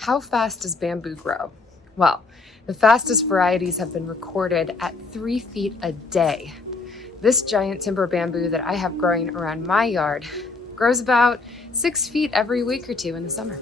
How fast does bamboo grow? Well, the fastest varieties have been recorded at 3 feet a day. This giant timber bamboo that I have growing around my yard grows about 6 feet every week or two in the summer.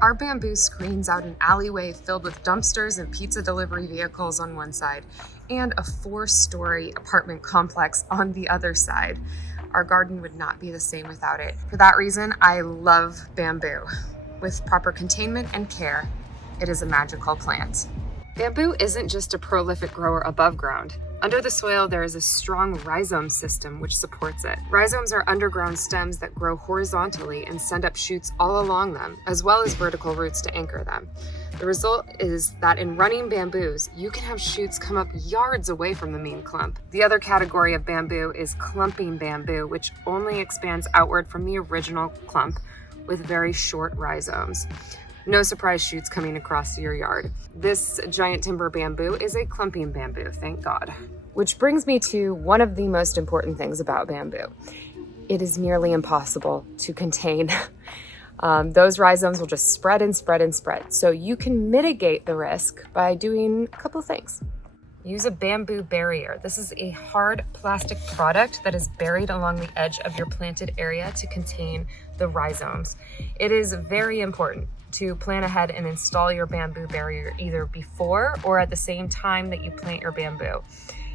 Our bamboo screens out an alleyway filled with dumpsters and pizza delivery vehicles on one side and a 4-story apartment complex on the other side. Our garden would not be the same without it. For that reason, I love bamboo. With proper containment and care, it is a magical plant. Bamboo isn't just a prolific grower above ground. Under the soil, there is a strong rhizome system which supports it. Rhizomes are underground stems that grow horizontally and send up shoots all along them, as well as vertical roots to anchor them. The result is that in running bamboos, you can have shoots come up yards away from the main clump. The other category of bamboo is clumping bamboo, which only expands outward from the original clump with very short rhizomes. No surprise shoots coming across your yard. This giant timber bamboo is a clumping bamboo, thank God. Which brings me to one of the most important things about bamboo. It is nearly impossible to contain. Those rhizomes will just spread and spread and spread. So you can mitigate the risk by doing a couple things. Use a bamboo barrier. This is a hard plastic product that is buried along the edge of your planted area to contain the rhizomes. It is very important to plan ahead and install your bamboo barrier either before or at the same time that you plant your bamboo.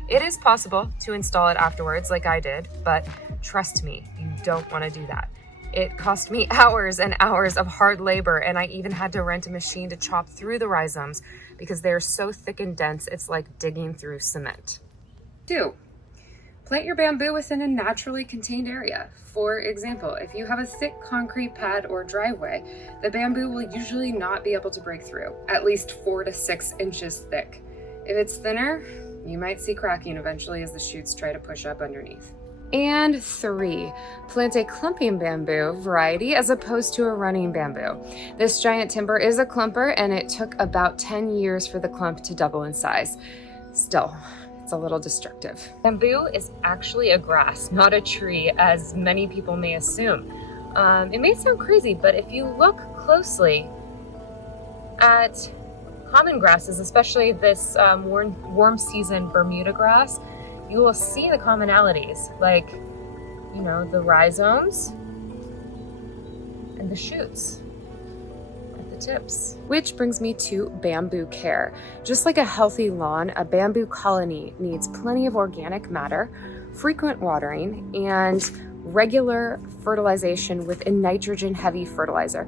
It is possible to install it afterwards like I did, but trust me, you don't want to do that. It cost me hours and hours of hard labor, and I even had to rent a machine to chop through the rhizomes because they're so thick and dense, it's like digging through cement. 2. Plant your bamboo within a naturally contained area. For example, if you have a thick concrete pad or driveway, the bamboo will usually not be able to break through, at least 4 to 6 inches thick. If it's thinner, you might see cracking eventually as the shoots try to push up underneath. And 3, plant a clumping bamboo variety as opposed to a running bamboo. This giant timber is a clumper, and it took about 10 years for the clump to double in size. Still, it's a little destructive. Bamboo is actually a grass, not a tree, as many people may assume. It may sound crazy, but if you look closely at common grasses, especially this warm season Bermuda grass, you will see the commonalities, like, the rhizomes and the shoots at the tips. Which brings me to bamboo care. Just like a healthy lawn, a bamboo colony needs plenty of organic matter, frequent watering, and regular fertilization with a nitrogen-heavy fertilizer.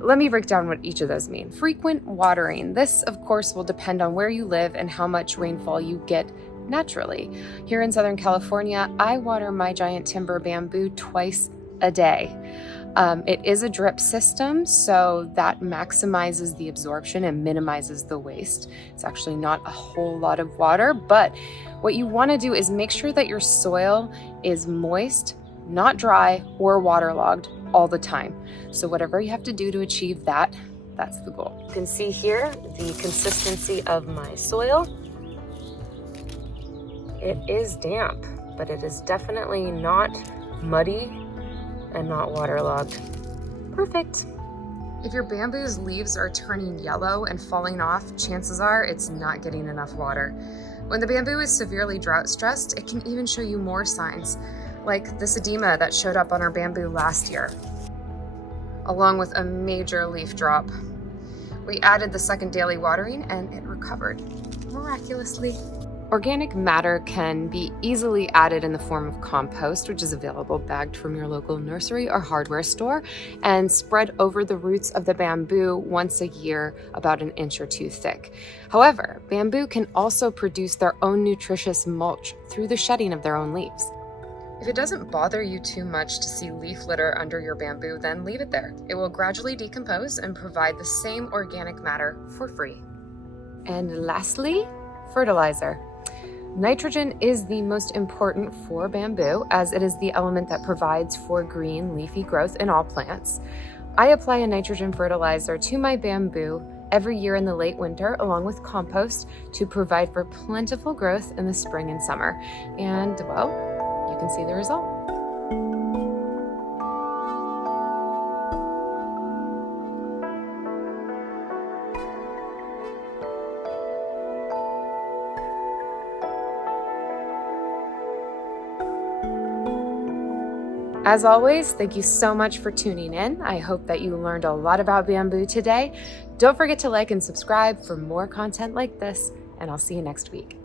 Let me break down what each of those mean. Frequent watering. This, of course, will depend on where you live and how much rainfall you get naturally. Here in Southern California, I water my giant timber bamboo twice a day. It is a drip system, so that maximizes the absorption and minimizes the waste. It's actually not a whole lot of water, but what you want to do is make sure that your soil is moist, not dry or waterlogged all the time. So whatever you have to do to achieve that, that's the goal. You can see here the consistency of my soil. It is damp, but it is definitely not muddy and not waterlogged. Perfect. If your bamboo's leaves are turning yellow and falling off, chances are it's not getting enough water. When the bamboo is severely drought stressed, it can even show you more signs, like this edema that showed up on our bamboo last year, along with a major leaf drop. We added the second daily watering and it recovered miraculously. Organic matter can be easily added in the form of compost, which is available bagged from your local nursery or hardware store, and spread over the roots of the bamboo once a year, about 1 inch or 2 thick. However, bamboo can also produce their own nutritious mulch through the shedding of their own leaves. If it doesn't bother you too much to see leaf litter under your bamboo, then leave it there. It will gradually decompose and provide the same organic matter for free. And lastly, fertilizer. Nitrogen is the most important for bamboo, as it is the element that provides for green, leafy growth in all plants. I apply a nitrogen fertilizer to my bamboo every year in the late winter, along with compost, to provide for plentiful growth in the spring and summer. And, well, you can see the result. As always, thank you so much for tuning in. I hope that you learned a lot about bamboo today. Don't forget to like and subscribe for more content like this, and I'll see you next week.